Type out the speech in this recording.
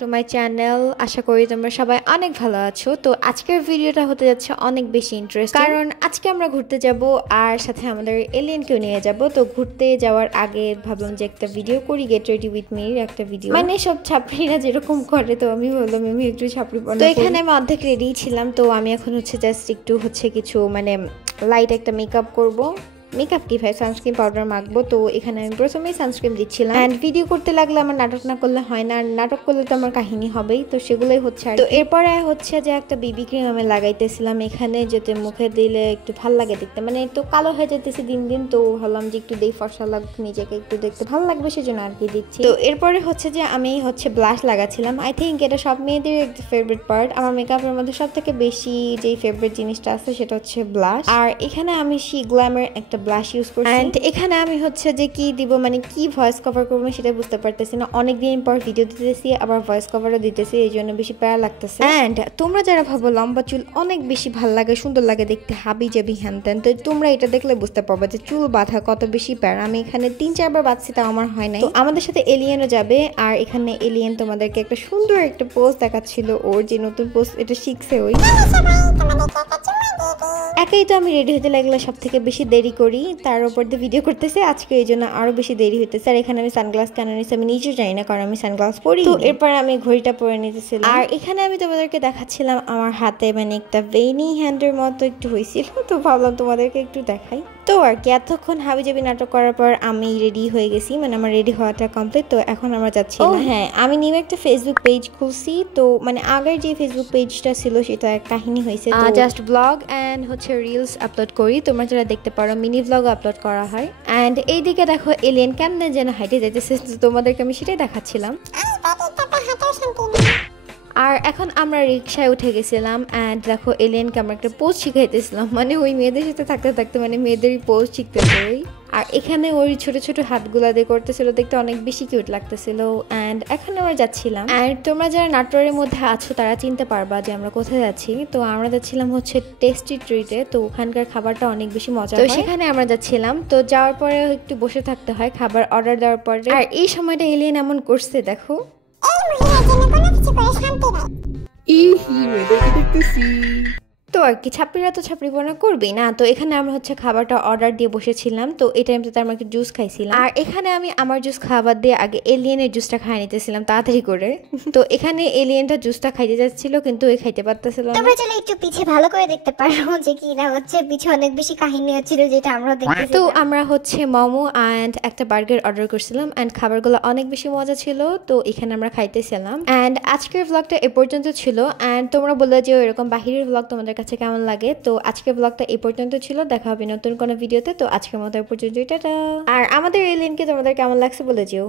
To my channel. আশা করি তোমরা সবাই অনেক ভালো আছো। তো আজকের ভিডিওটা হতে যাচ্ছে অনেক বেশি ইন্টারেস্টিং, কারণ আজকে আমরা ঘুরতে যাব আর সাথে আমাদের এলিয়েনকেও নিয়ে যাব। তো ঘুরতে যাওয়ার আগে ভাবলাম যে একটা ভিডিও করি, গেট রেডি উইথ মি একটা ভিডিও, মানে সব ছাপড়িরা যেরকম করে। তো আমি বললাম আমি একটু ছাপড়ি বানাবো। তো এখানে আমি অর্ধেক রেডি ছিলাম। তো আমি এখন জাস্ট একটু কিছু লাইট একটা মেকআপ করবো। মেকআপ কি ভাই, সানস্ক্রিন পাউডার মাখবো। তো এখানে আমি প্রথমেই সানস্ক্রিন দিচ্ছিলাম। অ্যান্ড ভিডিও করতে লাগলে আমার নাটক না করলে হয় না, আর নাটক করলে তো আমার কাহিনী হবেই। তো সেগুলোই আর তো এরপরে যে একটা বিবি ক্রিম আমি লাগাইতেছিলাম এখানে, যাতে মুখে দিলে একটু ভাল লাগে দেখতে। তো কালো হয়ে যেতেছে দিন দিন, তো ভাবলাম যে একটু দেই ফর্সা লাগুক, নিজেকে একটু দেখতে ভালো লাগবে, সেজন্য আর কি দিচ্ছি। তো এরপরে যে আমি ব্লাশ লাগাচ্ছিলাম। আই থিঙ্ক এটা সব মেয়েদের একটা ফেভারিট পার্ট। আমার মেকআপের মধ্যে সব থেকে বেশি যেই ফেভারিট জিনিসটা আছে সেটা হচ্ছে ব্লাশ। আর এখানে আমি গ্ল্যামের একটা ব্লাশ ইউজ করছি। এন্ড এখানে আমি যে কি দিব, কি ভয়েস কভার করবো সেটা বুঝতে পারতেছি না। অনেকদিন পর ভিডিও দিতেছি, আবার ভয়েস কভারও দিতেছি, এই জন্য বেশি প্যারা লাগতেছে। এন্ড তোমরা যারা ভাবো লম্বা চুল অনেক বেশি ভালো লাগে, সুন্দর লাগে দেখতে, হাবি জাবি হ্যান ত্যান, তো তোমরা এটা দেখলে বুঝতে পারবে যে চুল বাঁধা কত বেশি প্যারা। আমি এখানে 3-4 বার বাঁধছি, তাও আমার হয় নাই। তো আমাদের সাথে এলিয়েনও যাবে। আর এখানে এলিয়েন তোমাদেরকে একটা সুন্দর একটা পোজ দেখাচ্ছিল, ওর যে নতুন পোজ এটা শিখছে। ওই একাই তো আমি রেডি হতে লাগলে সব থেকে বেশি দেরি করি, তার উপর দিয়ে ভিডিও করতেছে আজকে, এই জন্য আরো বেশি দেরি হইতেছে। আর এখানে আমি সানগ্লাস কেন নিচ্ছি আমি নিজেও জানি না, কারণ আমি সানগ্লাস পরি। তো এরপর আমি ঘড়িটা পরে নিতেছিলাম। আর এখানে আমি তোমাদেরকে দেখাচ্ছিলাম আমার হাতে একটা ভেনি হ্যান্ডের মতো একটু হয়েছিল, তো ভাবলাম তোমাদেরকে একটু দেখাই। তো আর কি, এতক্ষণ হাবিজাবি নাটক করার পর আমি রেডি হয়ে গেছি, আমার রেডি হওয়াটা কমপ্লিট। তো এখন আমরা যাচ্ছি। ও হ্যাঁ, আমি নিউ একটা ফেসবুক পেজ খুলছি। তো আগের যে ফেসবুক পেজটা ছিল সেটা কাহিনী হয়েছে, just blog and reels upload করি। তোমরা যারা দেখতে পারো মিনি ব্লগ আপলোড করা হয়। অ্যান্ড এইদিকে দেখো এলিয়েন কেমন যেন হাইটে যাইতেছে, তোমাদেরকে আমি সেটাই দেখাচ্ছিলাম। আর এখন আমরা রিক্সায় উঠে গেছিলাম। অ্যান্ড দেখো এলিয়েনকে আমরা একটা পোজ শিখাইতেছিলাম, ওই মেয়েদের সাথে থাকতে থাকতে মেয়েদেরই পোজ শিখতেছে ওই। আর এখানে ওই ছোট ছোট হাতগুলা দিয়ে করতেছিল, দেখতে অনেক বেশি কিউট লাগতেছিল। অ্যান্ড এখন আমরা যাচ্ছিলাম। অ্যান্ড তোমরা যারা নাটোরের মধ্যে আছো তারা চিনতে পারবা যে আমরা কোথায় যাচ্ছি। তো আমরা যাচ্ছিলাম টেস্টি ট্রিটে। তো ওখানকার খাবারটা অনেক বেশি মজা, তো সেখানে আমরা যাচ্ছিলাম। তো যাওয়ার পরে একটু বসে থাকতে হয় খাবার অর্ডার দেওয়ার পরে। আর এই সময়টা এলিয়েন এমন করছে দেখো, তো আর কি, ছাপড়িরা তো ছাপড়িপনা করবেই না। তো এখানে আমরা খাবারটা অর্ডার দিয়ে বসেছিলাম। তো এই টাইমটাতে আমরা একটু জুস খাইছিলাম। আর এখানে আমি আমার জুস খাবার দিয়ে আগে এলিয়েনের জুসটা খাই নিতেছিলাম তাড়াতাড়ি করে। তো এখানে এলিয়েনটা জুসটা খাইতে যাচ্ছিল, কিন্তু ওই খাইতে পারতেছিল না। তোমরা চলে একটু পিছে ভালো করে দেখতে পারো যে কি না পিছে অনেক বেশি কাহিনী হচ্ছিল, যেটা আমরা দেখতেছি। তো আমরা মোমো অ্যান্ড একটা বার্গার অর্ডার করছিলাম। অ্যান্ড খাবারগুলো অনেক বেশি মজা ছিল। তো এখানে আমরা খাইতেছিলাম। অ্যান্ড আজকের ব্লগটা এ পর্যন্ত ছিল। অ্যান্ড তোমরা বললে যে এরকম বাহিরের ব্লগ তোমাদের কাছে কেমন লাগে। তো আজকের ব্লগটা এই পর্যন্ত ছিল, দেখা হবে নতুন কোনো ভিডিওতে। তো আজকের মতো এই পর্যন্ত, টাটা। আর আমাদের এলিয়েনকে তোমাদের কেমন লাগছে বলে যেও।